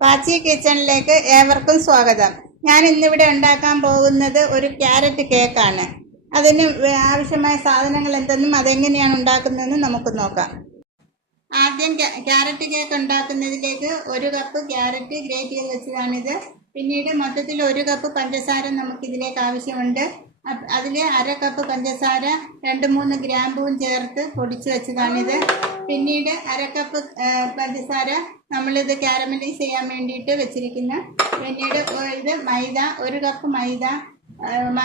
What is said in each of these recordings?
പാച്ചി കിച്ചണിലേക്ക് ഏവർക്കും സ്വാഗതം. ഞാൻ ഇന്നിവിടെ ഉണ്ടാക്കാൻ പോകുന്നത് ഒരു ക്യാരറ്റ് കേക്കാണ്. അതിന് ആവശ്യമായ സാധനങ്ങൾ എന്തെന്നും അതെങ്ങനെയാണ് ഉണ്ടാക്കുന്നതെന്ന് നമുക്ക് നോക്കാം. ആദ്യം ക്യാരറ്റ് കേക്ക് ഉണ്ടാക്കുന്നതിലേക്ക് 1 കപ്പ് ക്യാരറ്റ് ഗ്രേറ്റ് ചെയ്ത് വെച്ചതാണിത്. പിന്നീട് മൊത്തത്തിൽ 1 കപ്പ് പഞ്ചസാര നമുക്കിതിലേക്ക് ആവശ്യമുണ്ട്. അതിൽ 1/2 കപ്പ് പഞ്ചസാര 2-3 ഗ്രാമ്പൂവും ചേർത്ത് പൊടിച്ച് വെച്ചതാണിത്. പിന്നീട് 1/2 കപ്പ് പഞ്ചസാര നമ്മളിത് കാരമലൈസ് ചെയ്യാൻ വേണ്ടിയിട്ട് വെച്ചിരിക്കുന്ന. പിന്നീട് ഇത് മൈദ, 1 കപ്പ് മൈദ,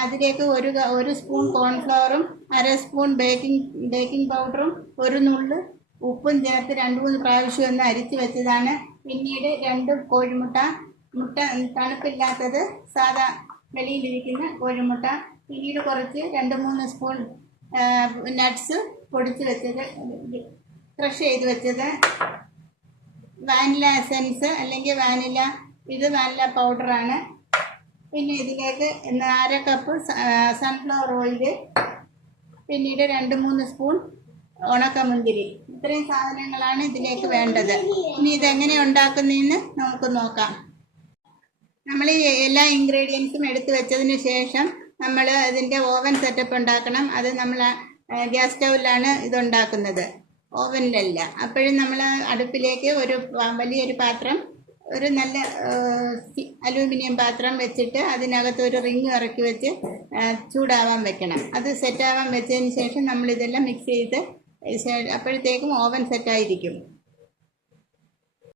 അതിലേക്ക് 1 സ്പൂൺ കോൺഫ്ലവറും 1/2 സ്പൂൺ ബേക്കിംഗ് പൗഡറും 1 നുള്ള് ഉപ്പും ചേർത്ത് 2-3 പ്രാവശ്യം ഒന്ന് അരിച്ച് വെച്ചതാണ്. പിന്നീട് 2 കോഴിമുട്ട, തണുപ്പില്ലാത്തത് സാധാ വെളിയിലിരിക്കുന്ന കോഴിമുട്ട. പിന്നീട് കുറച്ച് 2-3 സ്പൂൺ നട്ട്സ് പൊടിച്ച് വെച്ചത്, ക്രഷ് ചെയ്ത് വെച്ചത്, വാനില എസൻസ് അല്ലെങ്കിൽ ഇത് വാനില പൗഡറാണ്. പിന്നെ ഇതിലേക്ക് 1/2 കപ്പ് സൺഫ്ലവർ ഓയില്, പിന്നീട് 2-3 സ്പൂൺ ഉണക്കമുന്തിരി. ഇത്രയും സാധനങ്ങളാണ് ഇതിലേക്ക് വേണ്ടത്. ഇനി ഇതെങ്ങനെ ഉണ്ടാക്കുന്നതെന്ന് നമുക്ക് നോക്കാം. നമ്മൾ ഈ എല്ലാ ഇൻഗ്രീഡിയൻസും എടുത്തു വെച്ചതിന് ശേഷം നമ്മൾ അതിൻ്റെ ഓവൻ സെറ്റപ്പ് ഉണ്ടാക്കണം. അത് നമ്മൾ ഗ്യാസ് സ്റ്റൗവിലാണ് ഇതുണ്ടാക്കുന്നത്, ഓവനിലല്ല. അപ്പോഴും നമ്മൾ അടുപ്പിലേക്ക് വലിയൊരു പാത്രം, ഒരു നല്ല അലൂമിനിയം പാത്രം വെച്ചിട്ട് അതിനകത്ത് ഒരു റിങ് ഇറക്കി വെച്ച് ചൂടാവാൻ വെക്കണം. അത് സെറ്റാവാൻ വെച്ചതിന് ശേഷം നമ്മളിതെല്ലാം മിക്സ് ചെയ്ത് അപ്പോഴത്തേക്കും ഓവൻ സെറ്റായിരിക്കും.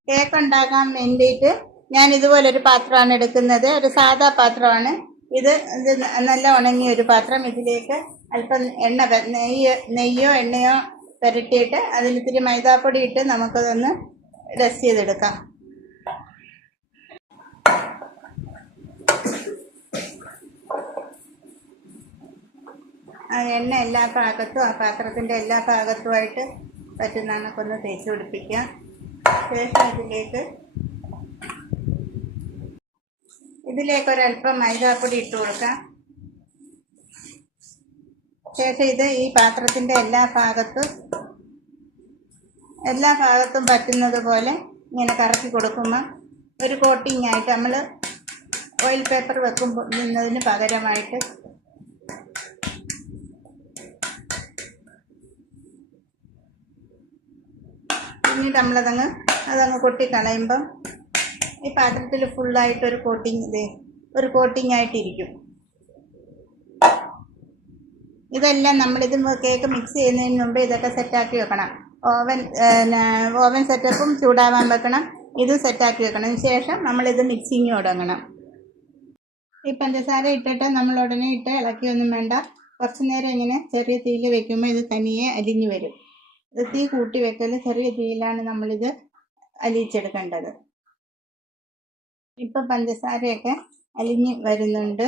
കേക്ക് ഉണ്ടാക്കാൻ വേണ്ടിയിട്ട് ഞാൻ ഇതുപോലൊരു പാത്രമാണ് എടുക്കുന്നത്. ഒരു സാധാ പാത്രമാണ് ഇത്. നല്ല ഉണങ്ങിയ ഒരു പാത്രം. ഇതിലേക്ക് അല്പം നെയ്യോ എണ്ണയോ പുരട്ടിയിട്ട് അതിലിത്തിരി മൈദാപ്പൊടി ഇട്ട് നമുക്കതൊന്ന് ഡസ്റ്റ് ചെയ്തെടുക്കാം. ആ എണ്ണ എല്ലാ ഭാഗത്തും, ആ പാത്രത്തിൻ്റെ എല്ലാ ഭാഗത്തുമായിട്ട് പറ്റുന്ന കണക്കൊന്ന് തേച്ച് പിടിപ്പിക്കാം. ശേഷം ഇതിലേക്കൊരല്പം മൈദാപ്പൊടി ഇട്ട് കൊടുക്കാം. ശേഷം ഇത് ഈ പാത്രത്തിൻ്റെ എല്ലാ ഭാഗത്തും പറ്റുന്നത് പോലെ ഇങ്ങനെ കറക്കി കൊടുക്കുമ്പോൾ ഒരു കോട്ടിങ് ആയിട്ട് നമ്മൾ ഓയിൽ പേപ്പർ വെക്കുന്നതിന് പകരമായിട്ട് പിന്നീട് അതങ്ങ് കൊട്ടിക്കളയുമ്പം ഈ പാത്രത്തിൽ ഫുള്ളായിട്ടൊരു കോട്ടിങ് ആയിട്ടിരിക്കും. ഇതെല്ലാം നമ്മളിത് കേക്ക് മിക്സ് ചെയ്യുന്നതിന് മുമ്പ് ഇതൊക്കെ സെറ്റാക്കി വെക്കണം. ഓവൻ സെറ്റപ്പും ചൂടാവാൻ വെക്കണം, ഇതും സെറ്റാക്കി വെക്കണം. ശേഷം നമ്മളിത് മിക്സിങ് തുടങ്ങണം. ഈ പഞ്ചസാര ഇട്ടിട്ട് നമ്മൾ ഉടനെ ഇട്ട് ഇളക്കിയൊന്നും വേണ്ട. കുറച്ച് നേരം ഇങ്ങനെ ചെറിയ തീയിൽ വെക്കുമ്പോൾ ഇത് തനിയെ അലിഞ്ഞു വരും. ഇത് തീ കൂട്ടി വെക്കൽ, ചെറിയ തീയിലാണ് നമ്മളിത് അലിയിച്ചെടുക്കേണ്ടത്. ഇപ്പം പഞ്ചസാരയൊക്കെ അലിഞ്ഞ് വരുന്നുണ്ട്.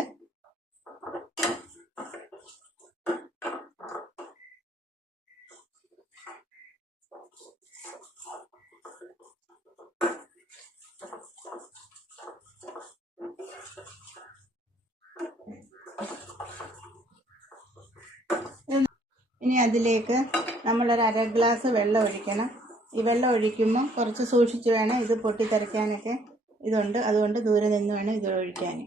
ഇനി അതിലേക്ക് നമ്മളൊരു 1/2 ഗ്ലാസ് വെള്ളം ഒഴിക്കണം. ഈ വെള്ളം ഒഴിക്കുമ്പോൾ കുറച്ച് സൂക്ഷിച്ച് വേണം, ഇത് പൊട്ടിത്തെറിക്കാനൊക്കെ ഇതുണ്ട്. അതുകൊണ്ട് ദൂരെ നിന്ന് വേണം ഇത് ഒഴിക്കാൻ.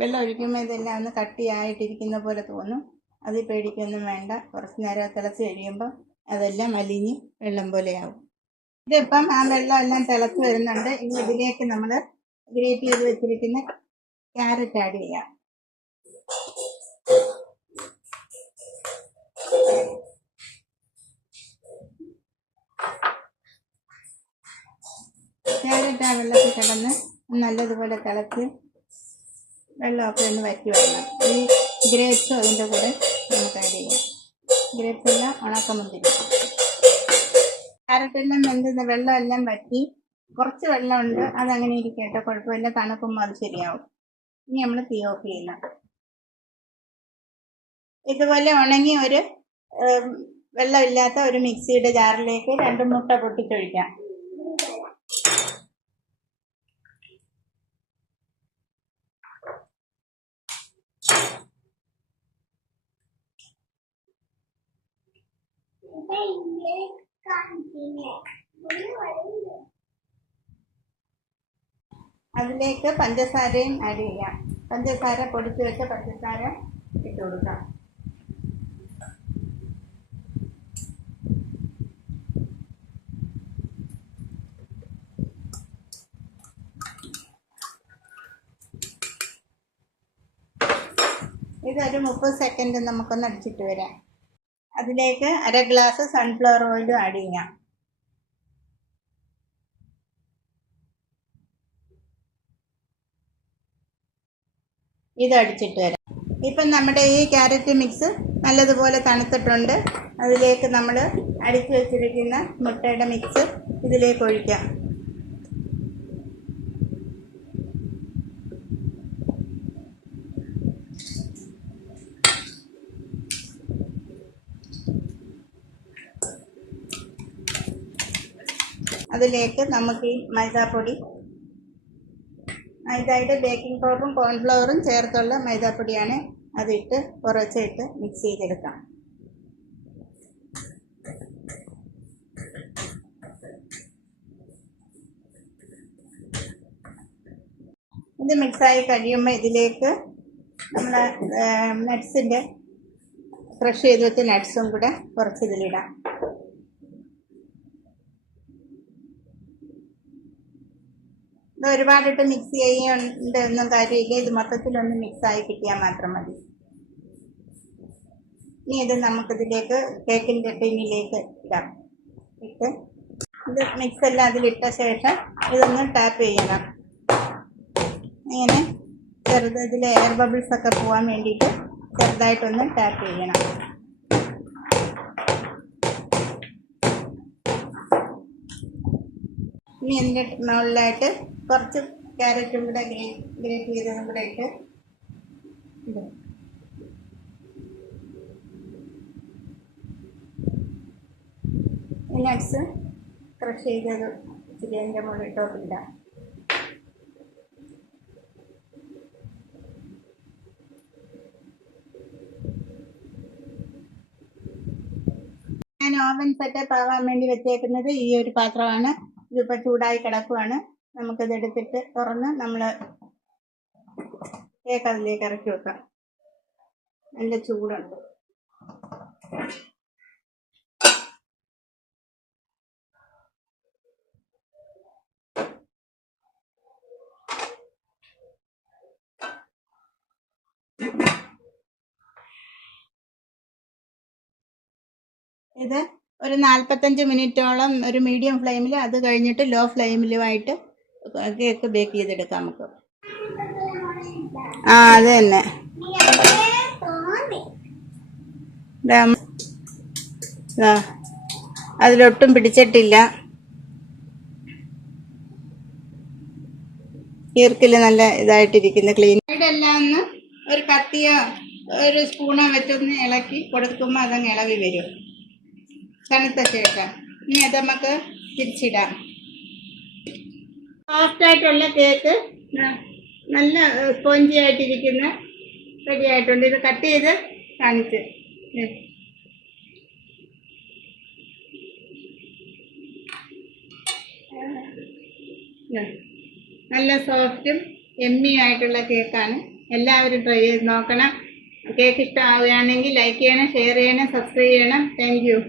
വെള്ളം ഒഴിക്കുമ്പോൾ ഇതെല്ലാം ഒന്ന് കട്ടിയായിട്ടിരിക്കുന്ന പോലെ തോന്നും. അതിൽ പേടിക്കൊന്നും വേണ്ട. കുറച്ച് നേരം തിളച്ച് കഴിയുമ്പോൾ അതെല്ലാം അലിഞ്ഞ് വെള്ളം പോലെയാവും. ഇതിപ്പം ആ വെള്ളം എല്ലാം തിളച്ച് വരുന്നുണ്ട്. ഇനി ഇതിലേക്ക് നമ്മൾ ഗ്രേറ്റ് ചെയ്ത് വെച്ചിരിക്കുന്ന ക്യാരറ്റ് ആഡ് ചെയ്യാം. ക്യാരറ്റ് ആ വെള്ളത്തിൽ കിടന്ന് നല്ലതുപോലെ തിളച്ച് വെള്ളമൊക്കെ ഒന്ന് വറ്റി വരണം. ഈ ഗ്രേപ്സും അതിൻ്റെ കൂടെ നമുക്ക് ആഡ് ചെയ്യാം. ഗ്രേപ്സ് എല്ലാം ഉണക്കമുന്തിരി. ക്യാരറ്റെല്ലാം വെന്ത് വെള്ളമെല്ലാം വറ്റി, കുറച്ച് വെള്ളമുണ്ട്, അതങ്ങനെ ഇരിക്കട്ടെ, കുഴപ്പമില്ല. തണുക്കുമ്പോൾ അത് ശരിയാവും. ഇനി നമ്മൾ തീ ഓഫ് ചെയ്യണം. ഇതുപോലെ ഉണങ്ങി ഒരു വെള്ളമില്ലാത്ത ഒരു മിക്സിയുടെ ജാറിലേക്ക് 2 മുട്ട പൊട്ടിച്ചൊഴിക്കാം. അതിലേക്ക് പഞ്ചസാരയും ആഡ് ചെയ്യാം. പഞ്ചസാര പൊടിച്ച് വെച്ച പഞ്ചസാര ഇട്ട് കൊടുക്കാം. ഇതൊരു 30 സെക്കൻഡ് നമുക്കൊന്ന് അടിച്ചിട്ട് വരാം. അതിലേക്ക് 1/2 ഗ്ലാസ് സൺഫ്ലവർ ഓയിലും ആഡ് ചെയ്യാം. ഇത് അടിച്ചിട്ട് വരാം. ഇപ്പം നമ്മുടെ ഈ ക്യാരറ്റ് മിക്സ് നല്ലതുപോലെ തണുത്തിട്ടുണ്ട്. അതിലേക്ക് നമ്മൾ അടിച്ചു വെച്ചിരിക്കുന്ന മുട്ടയുടെ മിക്സ് ഇതിലേക്ക് ഒഴിക്കാം. അതിലേക്ക് നമുക്ക് ഈ മൈദാപ്പൊടി, മൈദയുടെ ബേക്കിംഗ് പൗഡറും കോൺഫ്ലവറും ചേർത്തുള്ള മൈദാപ്പൊടിയാണ്. അതിട്ട് കുറച്ചിട്ട് മിക്സ് ചെയ്തെടുക്കാം. ഇത് മിക്സായി കഴിയുമ്പോൾ ഇതിലേക്ക് നമ്മൾ നട്ട്സിൻ്റെ ക്രഷ് ചെയ്ത് വെച്ച നട്ട്സും കൂടെ കുറച്ച് ഇതിലിടാം. ഇത് ഒരുപാടിട്ട് മിക്സ് ചെയ്യേണ്ട ഒന്നും കാര്യമില്ല. ഇത് മൊത്തത്തിലൊന്ന് മിക്സായി കിട്ടിയാൽ മാത്രം മതി. ഇനി ഇത് നമുക്കിതിലേക്ക് കേക്കിൻ്റെ ടിന്നിലേക്ക് ഇടാം. ഇട്ട് ഇത് മിക്സ് എല്ലാം അതിലിട്ട ശേഷം ഇതൊന്ന് ടാപ്പ് ചെയ്യണം. ഇങ്ങനെ ഇതിൽ എയർ ബബിൾസ് ഒക്കെ പോകാൻ വേണ്ടിയിട്ട് ചെറുതായിട്ടൊന്ന് ടാപ്പ് ചെയ്യണം. ഇനി ഇതിൻ്റെ മുകളിലായിട്ട് കുറച്ച് ക്യാരറ്റും കൂടെ ഗ്രേറ്റ് ചെയ്തതും കൂടെ ഇട്ട് ഇടും. നട്ട്സ് ക്രഷ് ചെയ്തത് ഇച്ചിരി അതിൻ്റെ മുകളിലിട്ടോട്ടിടാം. ഞാൻ ഓവൻ സെറ്റപ്പ് ആവാൻ വേണ്ടി വെച്ചേക്കുന്നത് ഈ ഒരു പാത്രമാണ്. ഇതിപ്പോൾ ചൂടായി കിടക്കുവാണ്. നമുക്കിത് എടുത്തിട്ട് തുറന്ന് നമ്മൾ കേക്ക് അതിലേക്ക് ഇറക്കി വെക്കാം. നല്ല ചൂടുണ്ട്. ഇത് ഒരു 45 മിനിറ്റോളം ഒരു മീഡിയം ഫ്ലെയിമിൽ, അത് കഴിഞ്ഞിട്ട് ലോ ഫ്ലെയിമിലുമായിട്ട് കേക്ക് ബേക്ക് ചെയ്തെടുക്കാം നമുക്ക്. അത് തന്നെ. അതിലൊട്ടും പിടിച്ചിട്ടില്ല. ഈർക്കിൽ നല്ല ഇതായിട്ടിരിക്കുന്നു, ക്ലീൻ. ഇതെല്ലാം ഒന്ന് ഒരു കത്തിയോ ഒരു സ്പൂണോ വെച്ചൊന്ന് ഇളക്കി കൊടുക്കുമ്പോൾ അതങ്ങ് ഇളവി വരും. തണുത്ത ശേഷം ഇനി അത് നമുക്ക് തിരിച്ചിടാം. സോഫ്റ്റായിട്ടുള്ള കേക്ക് നല്ല സ്പോഞ്ചി ആയിട്ടിരിക്കുന്ന റെഡി ആയിട്ടുണ്ട്. ഇത് കട്ട് ചെയ്ത് കാണിച്ച് നല്ല സോഫ്റ്റും എമ്മി ആയിട്ടുള്ള കേക്കാണ്. എല്ലാവരും ട്രൈ ചെയ്ത് നോക്കണം. കേക്ക് ഇഷ്ടമാവുകയാണെങ്കിൽ ലൈക്ക് ചെയ്യണം, ഷെയർ ചെയ്യണം, സബ്സ്ക്രൈബ് ചെയ്യണം. Thank you.